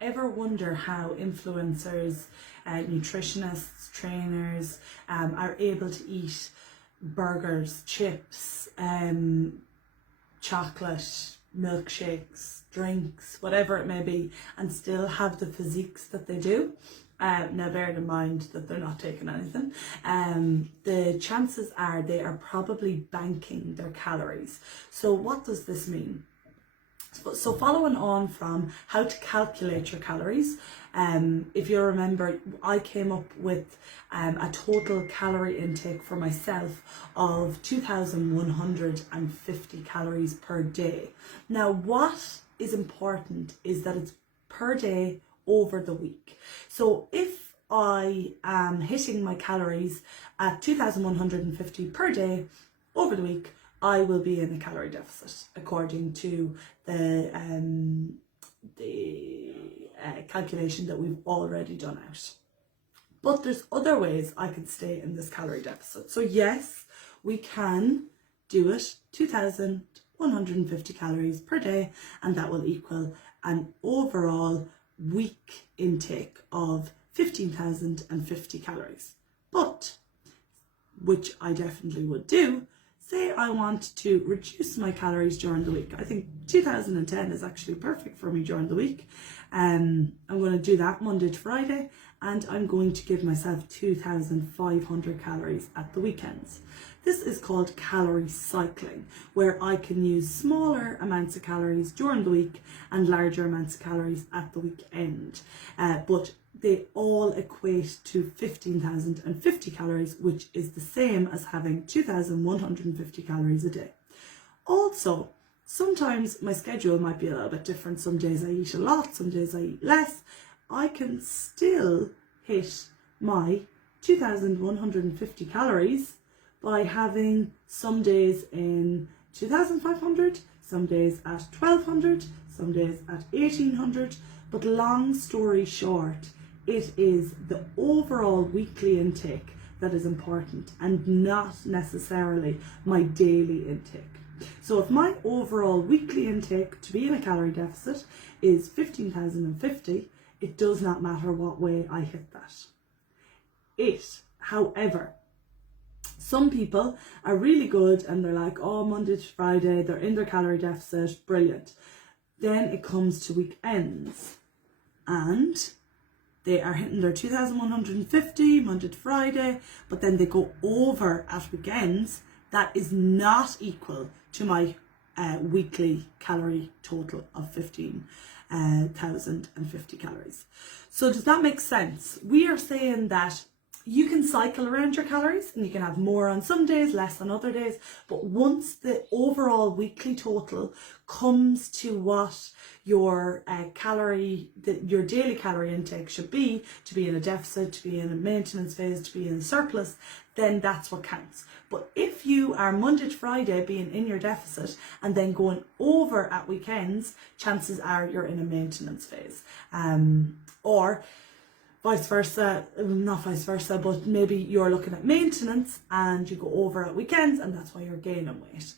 ever wonder how influencers, nutritionists, trainers are able to eat burgers, chips, chocolate, milkshakes, drinks, whatever it may be, and still have the physiques that they do? Now bearing in mind that they're not taking anything, the chances are they are probably banking their calories. So what does this mean? So following on from how to calculate your calories, if you remember, I came up with a total calorie intake for myself of 2,150 calories per day. Now what is important is that it's per day over the week. So if I am hitting my calories at 2,150 per day over the week, I will be in a calorie deficit according to the calculation that we've already done out. But there's other ways I could stay in this calorie deficit. So yes, we can do it 2,150 calories per day, and that will equal an overall week intake of 15,050 calories. But, which I definitely would do, say I want to reduce my calories during the week. I think 2010 is actually perfect for me during the week. I'm going to do that Monday to Friday, and I'm going to give myself 2,500 calories at the weekends. This is called calorie cycling, where I can use smaller amounts of calories during the week and larger amounts of calories at the weekend. But they all equate to 15,050 calories, which is the same as having 2,150 calories a day. Also, sometimes my schedule might be a little bit different. Some days I eat a lot, some days I eat less. I can still hit my 2,150 calories by having some days in 2,500, some days at 1,200, some days at 1,800. But long story short, it is the overall weekly intake that is important and not necessarily my daily intake. So if my overall weekly intake to be in a calorie deficit is 15,050, it does not matter what way I hit that. However, some people are really good and they're like, oh, Monday to Friday, they're in their calorie deficit, brilliant. Then it comes to weekends and they are hitting their 2,150 Monday to Friday, but then they go over at weekends. That is not equal to my weekly calorie total of 15,050 calories. So does that make sense? We are saying that you can cycle around your calories and you can have more on some days, less on other days. But once the overall weekly total comes to what your your daily calorie intake should be, to be in a deficit, to be in a maintenance phase, to be in a surplus, then that's what counts. But if you are Monday to Friday being in your deficit and then going over at weekends, chances are you're in a maintenance phase. Or vice versa, not vice versa, but maybe you're looking at maintenance and you go over at weekends and that's why you're gaining weight.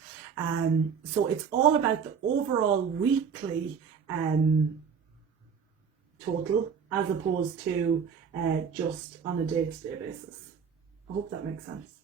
So it's all about the overall weekly total as opposed to just on a day-to-day basis. I hope that makes sense.